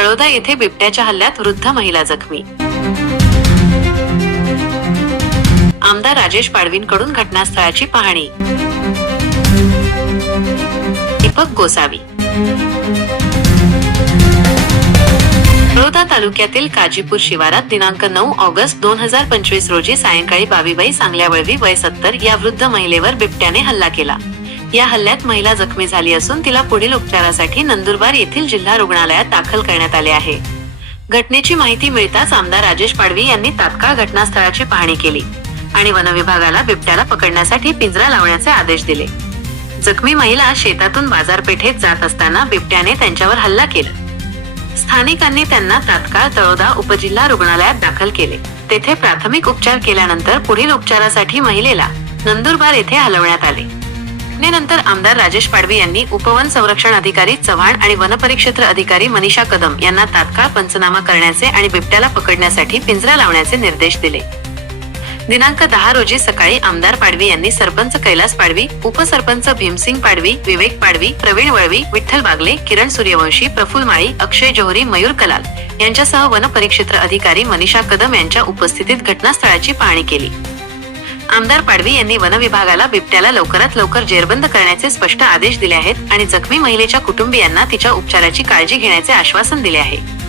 तळोदा येथे बिबट्याच्या हल्ल्यात वृद्ध महिला जखमी. आमदार राजेश पाडवींकडून घटनास्थळाची पाहणी. दीपक गोसावी. तळोदा तालुक्यातील काजीपूर शिवारात दिनांक नऊ ऑगस्ट दोन हजार पंचवीस रोजी सायंकाळी बावीबाई सांगल्यावळवी वय सत्तर या वृद्ध महिलेवर बिबट्याने हल्ला केला. या हल्ल्यात महिला जखमी झाली असून तिला पुढील उपचारासाठी नंदुरबार येथील जिल्हा रुग्णालयात दाखल करण्यात आले आहे. घटनेची माहिती मिळताच आमदार राजेश पाडवी यांनी तात्काळ घटनास्थळाची पाहणी केली आणि वनविभागाला बिबट्याला पकडण्यासाठी पिंजरा लावण्याचे आदेश दिले. जखमी महिला शेतातून बाजारपेठेत जात असताना बिबट्याने त्यांच्यावर हल्ला केला. स्थानिकांनी त्यांना तात्काळ तळोदा उपजिल्हा रुग्णालयात दाखल केले. तेथे प्राथमिक उपचार केल्यानंतर पुढील उपचारासाठी महिलेला नंदुरबार येथे हलवण्यात आले. घटनेनंतर आमदार राजेश पाडवी यांनी उपवन संरक्षण अधिकारी चव्हाण आणि वनपरिक्षेत्र अधिकारी मनीषा कदम यांना तात्काळ पंचनामा करण्याचे आणि बिबट्याला पकडण्यासाठी पिंजरा लावण्याचे निर्देश दिले. दिनांक दहा रोजी सकाळी आमदार पाडवी यांनी सरपंच कैलास पाडवी उपसरपंच भीमसिंग पाडवी विवेक पाडवी प्रवीण वळवी विठ्ठल बागले किरण सूर्यवंशी प्रफुल माळी अक्षय जोहरी मयूर कलाल यांच्यासह वनपरिक्षेत्र अधिकारी मनीषा कदम यांच्या उपस्थितीत घटनास्थळाची पाहणी केली. आमदार पाडवी यांनी वन विभागाला बिबट्याला लवकरात लवकर जेरबंद करण्याचे स्पष्ट आदेश दिले आहेत आणि जखमी महिलेच्या कुटुंबियांना तिच्या उपचाराची काळजी घेण्याचे आश्वासन दिले आहे.